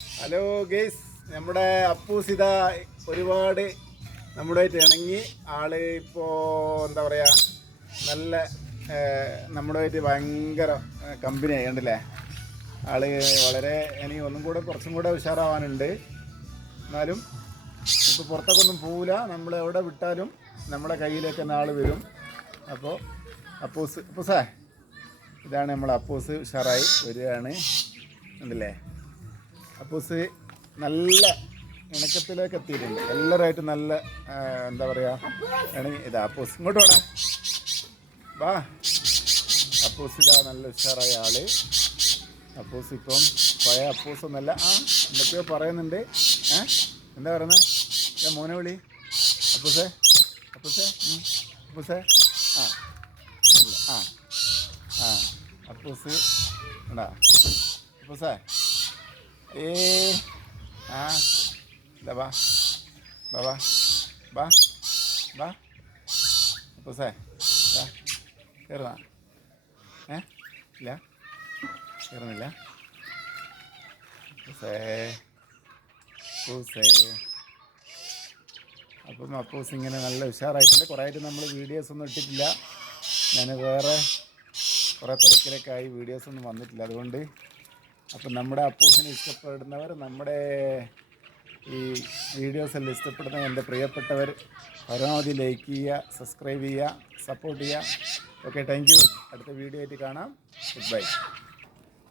Hello guys നമ്മുടെ അപ്പൂസ് ഒരുപാട് നമ്മുമായിട്ട് ഇണങ്ങി. ആൾ ഇപ്പോൾ എന്താ പറയുക നല്ല നമ്മുമായിട്ട് ഭയങ്കര കമ്പനി ആയിണ്ടല്ലേ ആൾ വളരെ ഇനി ഒന്നും കൂടെ കുറച്ചും കൂടെ ഉഷാറാവാനുണ്ട്. എന്നാലും ഇപ്പോൾ പുറത്തൊക്കെ ഒന്നും പോവില്ല നമ്മൾ എവിടെ വിട്ടാലും നമ്മുടെ കയ്യിലേക്ക് തന്നെ ആൾ വരും. അപ്പോൾ അപ്പൂസ് അപ്പൂസേ ഇതാണ് നമ്മൾ അപ്പൂസ് ഉഷാറായി വരികയാണ്. ഉണ്ടല്ലേ അപ്പൂസ് നല്ല ഇണക്കത്തിലേക്ക് എത്തിയിട്ടുണ്ട്. എല്ലാവരുമായിട്ട് നല്ല എന്താ പറയുക ഇണങ്ങി ഇതാ അപ്പൂസ് ഇങ്ങോട്ട് വേണം വാ. അപ്പൂസ് ഇതാ നല്ല ഉഷാറായ ആൾ. അപ്പൂസ് ഇപ്പം പഴയ അപ്പൂസ് ഒന്നല്ല ആ എന്തൊക്കെയോ പറയുന്നുണ്ട്. ഏ? എന്താ പറയുന്നത് ഏ മോനെ വിളി. അപ്പൂസേ അപ്പൂസേ. അപ്പൂസേ ആ ആ ആ അപ്പൂസ് ഉണ്ടാ അപ്പൂസേ ഏ ആ ഇതാ വാ. വാ വാ. വാ വാ. അപ്പൂസേ വാ കയറുന്ന ഏ ഇല്ല കയറുന്നില്ല അപ്പം അപ്പൂസ് ഇങ്ങനെ നല്ല ഉഷാറായിട്ടുണ്ട്. കുറേ ആയിട്ട് നമ്മൾ വീഡിയോസ് ഒന്നും ഇട്ടിട്ടില്ല. ഞാൻ വേറെ കുറേ തിരക്കിലൊക്കെ ആയി വീഡിയോസ് ഒന്നും വന്നിട്ടില്ല. അതുകൊണ്ട് അപ്പം നമ്മുടെ അപ്പൂസിനെ ഇഷ്ടപ്പെടുന്നവർ നമ്മുടെ ഈ വീഡിയോസ് എല്ലാം ഇഷ്ടപ്പെടുന്ന എന്റെ പ്രിയപ്പെട്ടവർ പരമാവധി ലൈക്ക് ചെയ്യുക സബ്സ്ക്രൈബ് ചെയ്യുക സപ്പോർട്ട് ചെയ്യുക. ഓക്കെ താങ്ക് യു അടുത്ത വീഡിയോ ആയിട്ട് കാണാം. Good bye